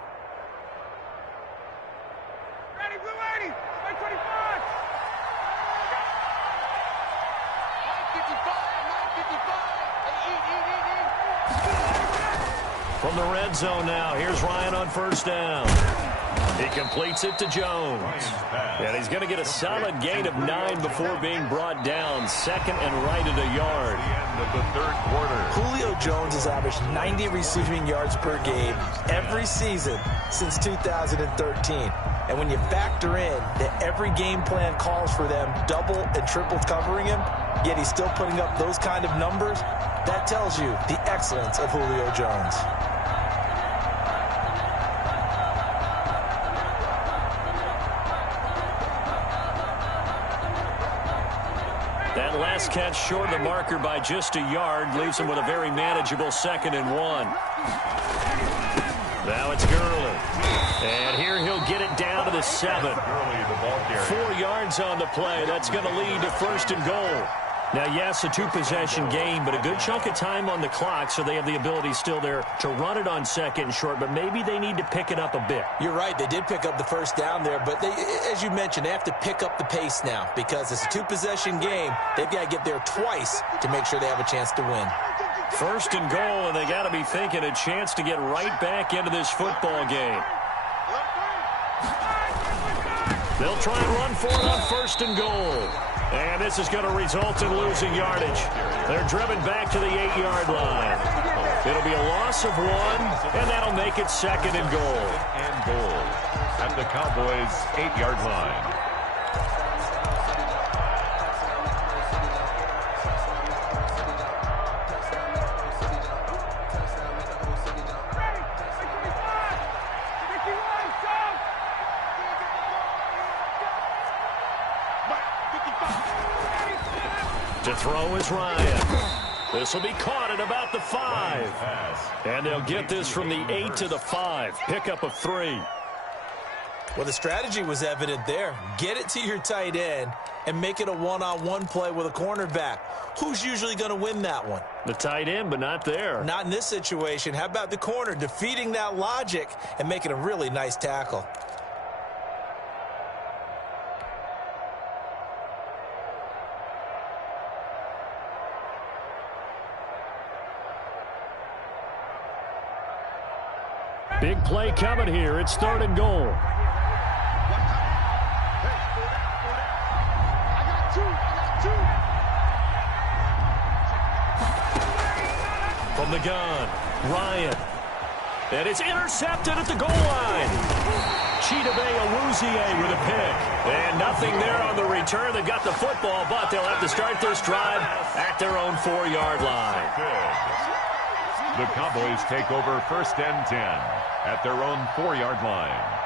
From the red zone now, here's Ryan on 1st down. He completes it to Jones. And he's going to get a solid gain of 9 before being brought down. 2nd and right at a yard. End of the 3rd quarter. Julio Jones has averaged 90 receiving yards per game every season since 2013. And when you factor in that every game plan calls for them double and triple covering him, yet he's still putting up those kind of numbers, that tells you the excellence of Julio Jones. That last catch short of the marker by just a yard leaves him with a very manageable 2nd and 1. Now it's Gurley. And here he'll get it down to the 7. 4 yards on the play. That's going to lead to 1st and goal. Now, yes, a 2-possession game, but a good chunk of time on the clock, so they have the ability still there to run it on 2nd and short, but maybe they need to pick it up a bit. You're right. They did pick up the first down there, but they, as you mentioned, they have to pick up the pace now because it's a 2-possession game. They've got to get there twice to make sure they have a chance to win. 1st and goal, and they got to be thinking a chance to get right back into this football game. They'll try and run for it on 1st and goal. And this is going to result in losing yardage. They're driven back to the 8-yard line. It'll be a loss of 1, and that'll make it 2nd and goal. And goal at the Cowboys' 8-yard line. To throw is Ryan. This will be caught at about the 5. And they'll get this from the 8 to the 5. Pickup of 3. Well, the strategy was evident there. Get it to your tight end and make it a one-on-one play with a cornerback. Who's usually going to win that one? The tight end, but not there. Not in this situation. How about the corner defeating that logic and making a really nice tackle? Big play coming here. It's 3rd and goal. From the gun, Ryan. And it's intercepted at the goal line. Chidobe Awuzie with a pick. And nothing there on the return. They've got the football, but they'll have to start this drive at their own 4-yard line. The Cowboys take over 1st and 10 at their own 4-yard line.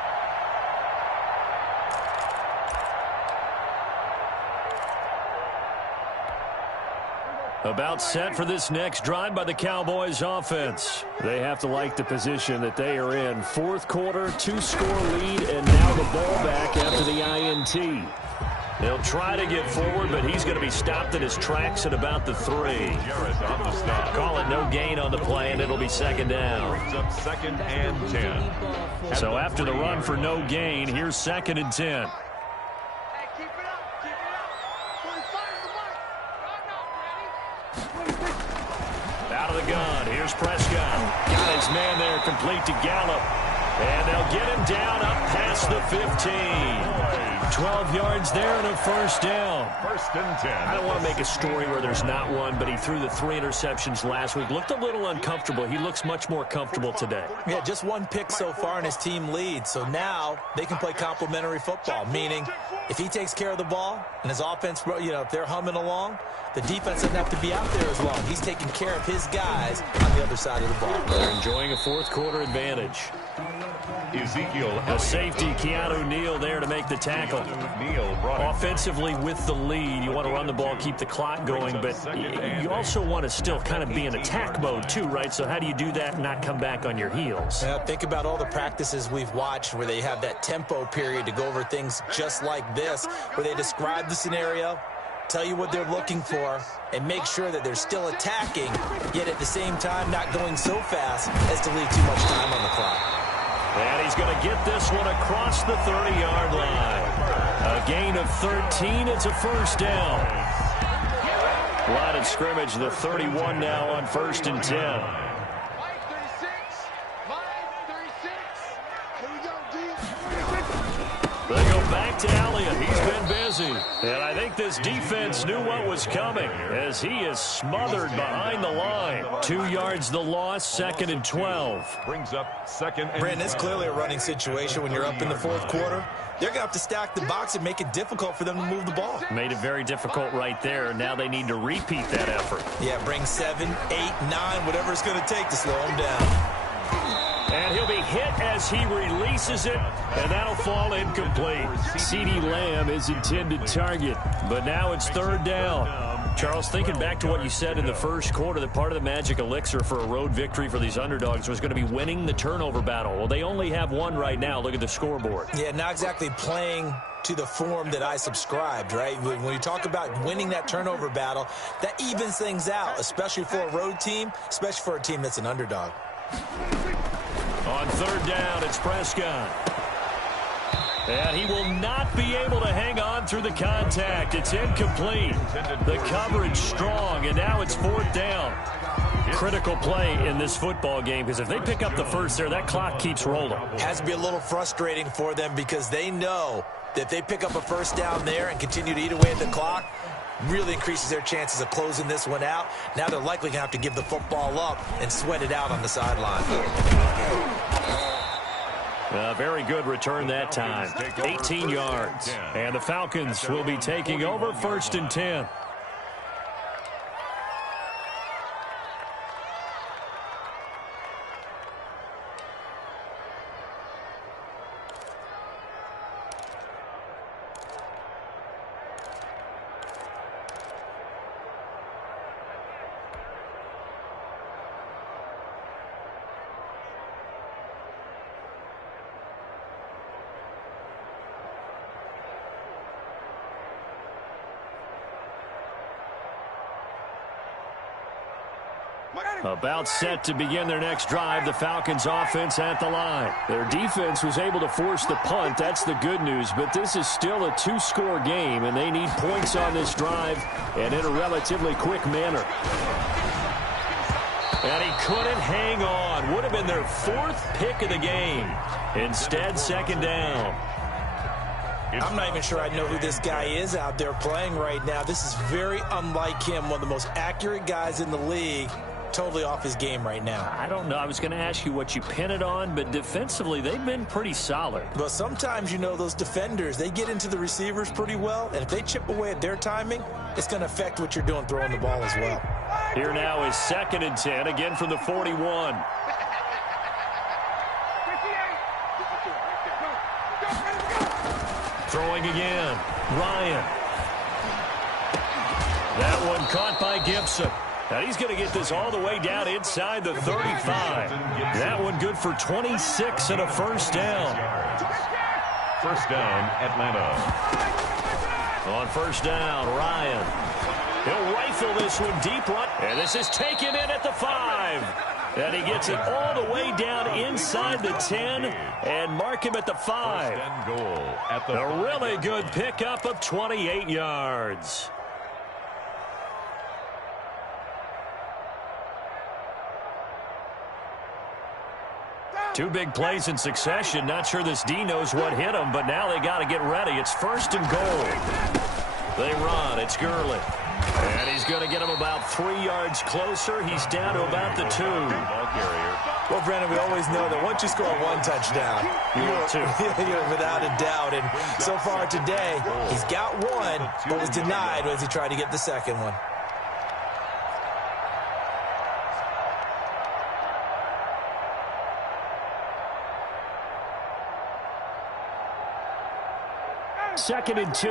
About set for this next drive by the Cowboys offense. They have to like the position that they are in. 4th quarter, 2-score lead, and now the ball back after the INT. They'll try to get forward, but he's going to be stopped in his tracks at about the 3. Call it no gain on the play, and it'll be 2nd down. Brings up 2nd and 10. So after the run for no gain, here's 2nd and 10. Out of the gun, here's Prescott. Got his man there, complete to Gallup. And they'll get him down up past the 15. 12 yards there and a 1st down. 1st and 10. I don't want to make a story where there's not one, but he threw the 3 interceptions last week. Looked a little uncomfortable. He looks much more comfortable today. Yeah, just 1 pick so far and his team leads. So now they can play complementary football, meaning if he takes care of the ball and his offense, if they're humming along, the defense doesn't have to be out there as long. He's taking care of his guys on the other side of the ball. They're enjoying a 4th quarter advantage. Ezekiel, the safety, Keanu Neal, there to make the tackle. Offensively with the lead, you want to run the ball, keep the clock going, but you also want to still kind of be in attack mode too, right? So how do you do that and not come back on your heels? Yeah, think about all the practices we've watched where they have that tempo period to go over things just like this, where they describe the scenario, tell you what they're looking for, and make sure that they're still attacking, yet at the same time not going so fast as to leave too much time on the clock. And he's going to get this one across the 30-yard line. A gain of 13. It's a 1st down. Line of scrimmage, the 31 now on 1st and 10. They go back to Elliott. He's been busy. And I think this defense knew what was coming as he is smothered behind the line. 2 yards the loss, 2nd and 12. Brings up 2nd and Brandon, it's clearly a running situation when you're up in the 4th quarter. They're going to have to stack the box and make it difficult for them to move the ball. Made it very difficult right there. Now they need to repeat that effort. Yeah, bring 7, 8, 9, whatever it's going to take to slow them down. And he'll be hit as he releases it, and that'll fall incomplete. CeeDee Lamb is intended target, but now it's 3rd down. Charles, thinking back to what you said in the 1st quarter, that part of the magic elixir for a road victory for these underdogs was going to be winning the turnover battle. Well, they only have 1 right now. Look at the scoreboard. Yeah, not exactly playing to the form that I subscribed, right? When you talk about winning that turnover battle, that evens things out, especially for a road team, especially for a team that's an underdog. On 3rd down, it's Prescott. And he will not be able to hang on through the contact. It's incomplete. The coverage strong, and now it's 4th down. Critical play in this football game, because if they pick up the 1st there, that clock keeps rolling. Has to be a little frustrating for them because they know that if they pick up a 1st down there and continue to eat away at the clock, really increases their chances of closing this one out. Now they're likely going to have to give the football up and sweat it out on the sideline. Very good return that time. 18 yards. And the Falcons will be taking over 1st and 10. About set to begin their next drive, the Falcons offense at the line. Their defense was able to force the punt. That's the good news, but this is still a two-score game, and they need points on this drive and in a relatively quick manner. And he couldn't hang on. Would have been their fourth pick of the game. Instead, second down. I'm not even sure I know who this guy is out there playing right now. This is very unlike him, one of the most accurate guys in the league. Totally off his game right now. I don't know. I was going to ask you what you pin it on, but defensively, they've been pretty solid. But sometimes, you know, those defenders, they get into the receivers pretty well, and if they chip away at their timing, it's going to affect what you're doing throwing the ball as well. Here now is 2nd and 10, again from the 41. Throwing again. Ryan. That one caught by Gibson. Now he's going to get this all the way down inside the 35. That one good for 26 and a first down. First down, Atlanta. On first down, Ryan. He'll rifle this one deep right. And this is taken in at the 5. And he gets it all the way down inside the 10 and mark him at the 5. First and goal at the A really good pickup of 28 yards. Two big plays in succession. Not sure this D knows what hit him, but now they got to get ready. It's first and goal. They run. It's Gurley. And he's going to get him about 3 yards closer. He's down to about the 2. Well, Brandon, we always know that once you score one touchdown, you're without a doubt. And so far today, he's got one, but was denied as he tried to get the second one. Second and 2.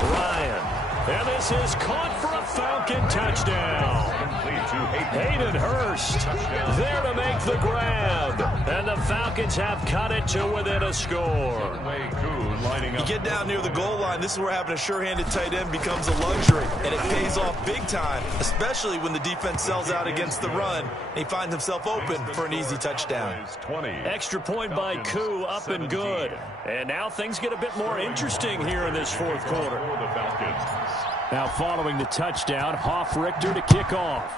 Ryan. And this is caught for a Falcon touchdown. Hayden Hurst there to make the grab. And the Falcons have cut it to within a score. You get down near the goal line, this is where having a sure-handed tight end becomes a luxury, and it pays off big time, especially when the defense sells out against the run, and he finds himself open for an easy touchdown. Extra point by Koo, up and good. And now things get a bit more interesting here in this fourth quarter. Now following the touchdown, Hoff-Richter to kick off.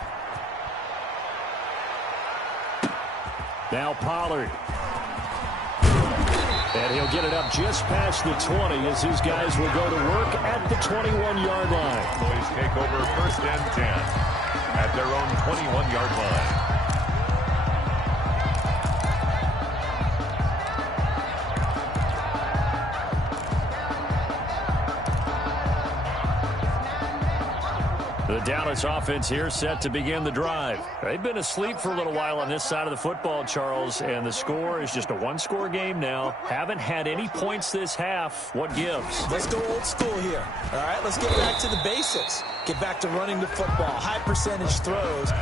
Now Pollard. And he'll get it up just past the 20 as his guys will go to work at the 21-yard line. Boys take over first and 10 at their own 21-yard line. The Dallas offense here set to begin the drive. They've been asleep for a little while on this side of the football, Charles, and the score is just a one-score game now. Haven't had any points this half. What gives? Let's go old school here. All right, let's get back to the basics. Get back to running the football, high percentage throws.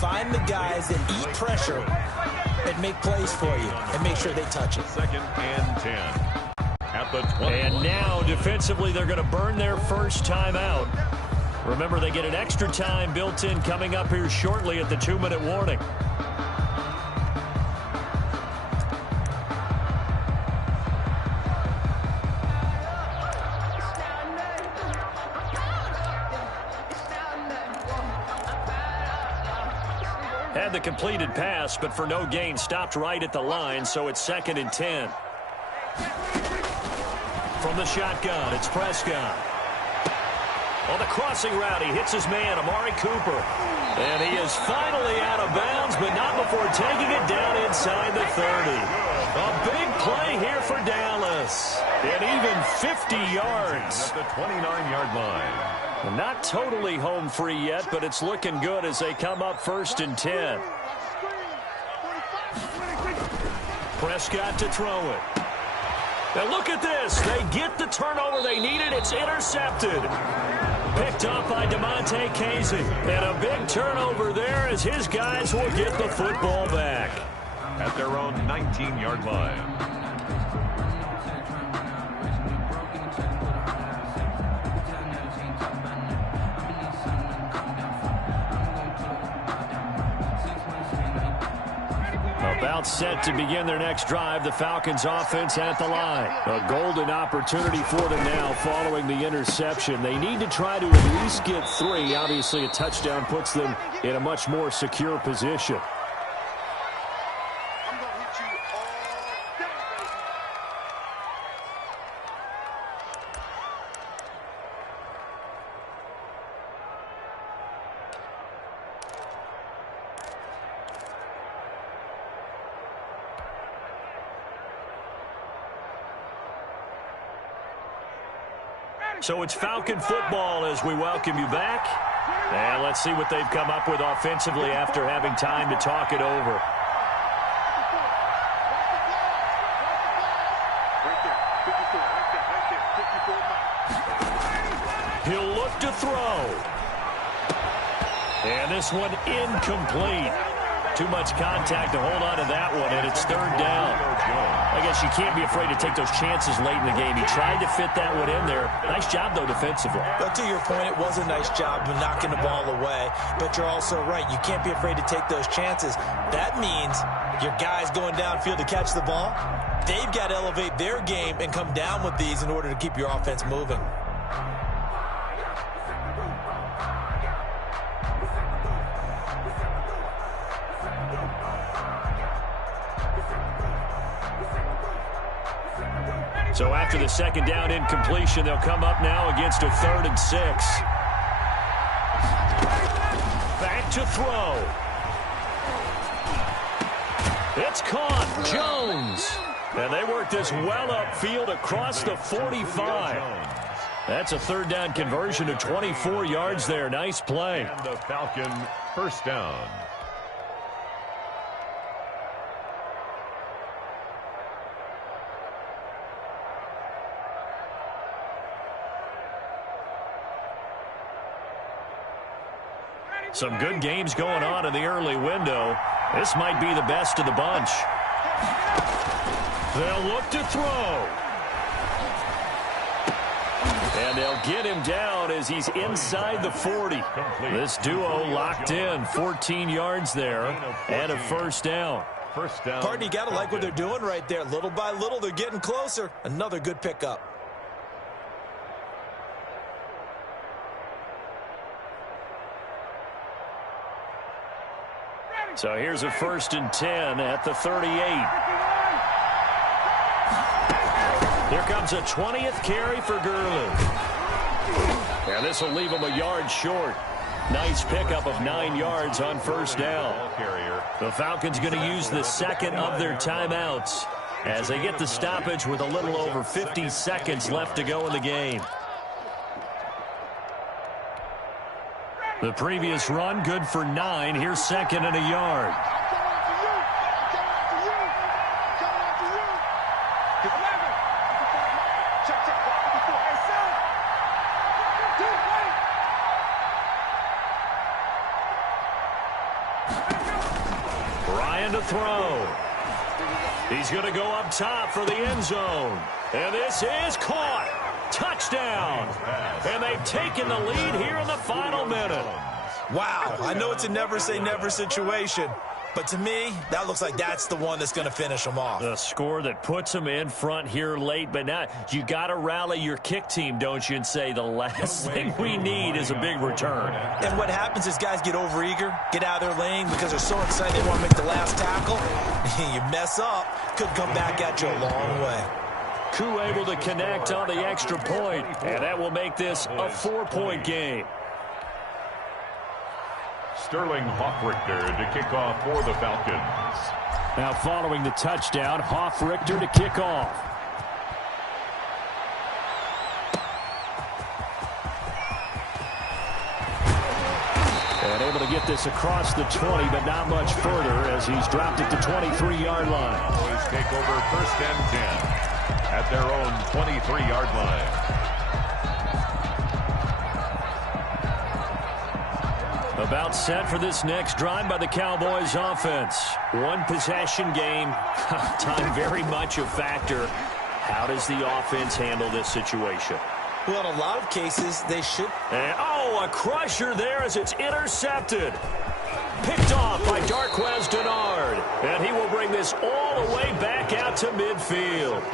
Find the guys that eat pressure and make plays for you and make sure they touch it. Second and 10 at the 20. And now defensively they're going to burn their first time out. Remember, they get an extra time built in coming up here shortly at the 2-minute warning. Had the completed pass, but for no gain, stopped right at the line, so it's 2nd and 10. From the shotgun, it's Prescott. On the crossing route, he hits his man, Amari Cooper. And he is finally out of bounds, but not before taking it down inside the 30. A big play here for Dallas. And even 50 yards. At the 29-yard line. Not totally home free yet, but it's looking good as they come up 1st and 10. Prescott to throw it. Now look at this. They get the turnover they needed. It's intercepted. Picked off by DeMonte Casey. And a big turnover there as his guys will get the football back. At their own 19-yard line. about set to begin their next drive. The Falcons offense at the line. A golden opportunity for them now following the interception. They need to try to at least get 3. Obviously, a touchdown puts them in a much more secure position. I'm going to hit you all day, baby. So it's Falcon football as we welcome you back. And let's see what they've come up with offensively after having time to talk it over. Right there. 54, right there. 54 miles. He'll look to throw. And this one incomplete. Too much contact to hold on to that one, and it's 3rd down. I guess you can't be afraid to take those chances late in the game. He tried to fit that one in there. Nice job, though, defensively. But to your point, it was a nice job of knocking the ball away. But you're also right. You can't be afraid to take those chances. That means your guys going downfield to catch the ball, they've got to elevate their game and come down with these in order to keep your offense moving. So after the 2nd down incompletion, they'll come up now against a 3rd and 6. Back to throw. It's caught. Jones. And they work this well upfield across the 45. That's a 3rd down conversion to 24 yards there. Nice play. And the Falcon 1st down. Some good games going on in the early window. This might be the best of the bunch. They'll look to throw. And they'll get him down as he's inside the 40. This duo locked in. 14 yards there and a 1st down. First down. Partner, you got to like what they're doing right there. Little by little, they're getting closer. Another good pickup. So here's a 1st and 10 at the 38. Here comes a 20th carry for Gurley. And this will leave him a yard short. Nice pickup of 9 yards on 1st down. The Falcons going to use the 2nd of their timeouts as they get the stoppage with a little over 50 seconds left to go in the game. The previous run, good for 9. Here's 2nd and a yard. Ryan to throw. He's going to go up top for the end zone. And this is caught. Touchdown. And they've taken the lead here in the final minute. Wow, I know it's a never-say-never situation, but to me, that looks like that's the one that's going to finish them off. The score that puts them in front here late, but now you got to rally your kick team, don't you, and say the last thing we need is a big return. And what happens is guys get overeager, get out of their lane because they're so excited they want to make the last tackle. You mess up, could come back at you a long way. Koo able to connect on the extra point, and that will make this a 4-point game. Sterling Hoffrichter to kick off for the Falcons. Now following the touchdown, Hoffrichter to kick off. And able to get this across the 20, but not much further as he's dropped it to 23-yard line. Boys take over 1st and 10 at their own 23-yard line. About set for this next drive by the Cowboys offense. One possession game. Time very much a factor. How does the offense handle this situation? Well, in a lot of cases, they should. And, oh, a crusher there as it's intercepted. Picked off by Darquez Denard. And he will bring this all the way back out to midfield.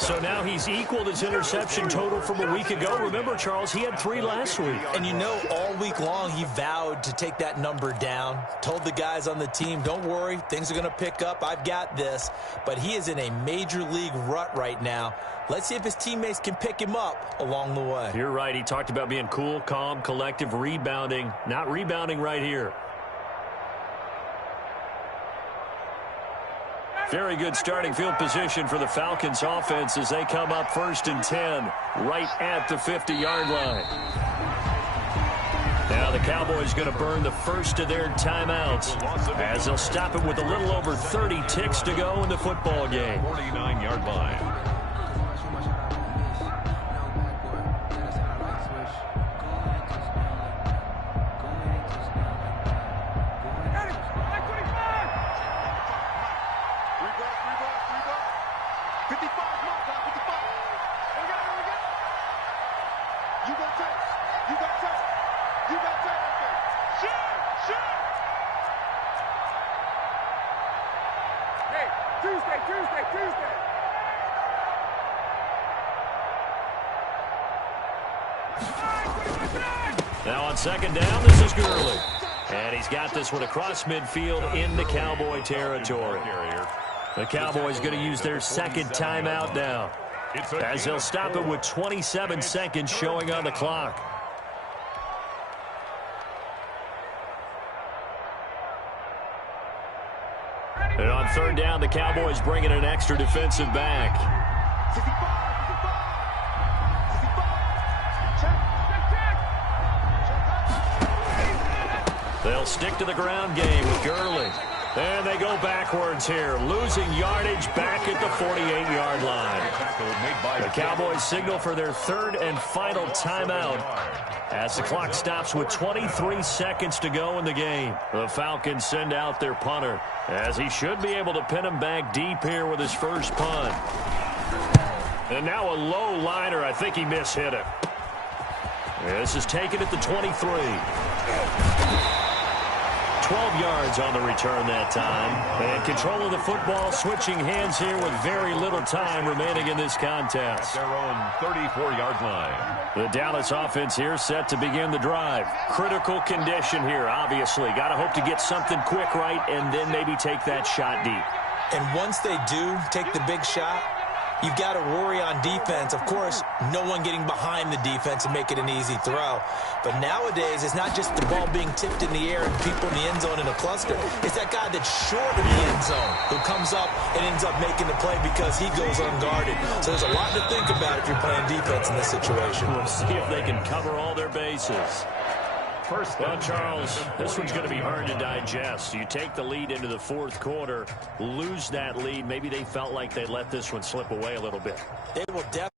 So now he's equaled his interception total from a week ago. Remember, Charles, he had 3 last week. And you know, all week long, he vowed to take that number down. Told the guys on the team, don't worry, things are going to pick up. I've got this. But he is in a major league rut right now. Let's see if his teammates can pick him up along the way. You're right. He talked about being cool, calm, collective, rebounding. Not rebounding right here. Very good starting field position for the Falcons offense as they come up 1st and 10 right at the 50-yard line. Now the Cowboys going to burn the first of their timeouts as they'll stop it with a little over 30 ticks to go in the football game. 49-yard line. Now on 2nd down, this is Gurley. And he's got this one across midfield into Cowboy territory. The Cowboys going to use their 2nd timeout now, as they'll stop it with 27 seconds showing on the clock. And on 3rd down, the Cowboys bringing an extra defensive back. They'll stick to the ground game with Gurley. And they go backwards here, losing yardage back at the 48-yard line. The Cowboys signal for their 3rd and final timeout as the clock stops with 23 seconds to go in the game. The Falcons send out their punter as he should be able to pin him back deep here with his first punt. And now a low liner. I think he mishit it. This is taken at the 23. 12 yards on the return that time. And control of the football switching hands here with very little time remaining in this contest. Their own 34-yard line. The Dallas offense here set to begin the drive. Critical condition here, obviously. Got to hope to get something quick right and then maybe take that shot deep. And once they do take the big shot, you've got to worry on defense. Of course, no one getting behind the defense and make it an easy throw. But nowadays, it's not just the ball being tipped in the air and people in the end zone in a cluster. It's that guy that's short of the end zone who comes up and ends up making the play because he goes unguarded. So there's a lot to think about if you're playing defense in this situation. We'll see if they can cover all their bases. Well, Charles, this one's going to be hard to digest. You take the lead into the 4th quarter, lose that lead. Maybe they felt like they let this one slip away a little bit. They will definitely.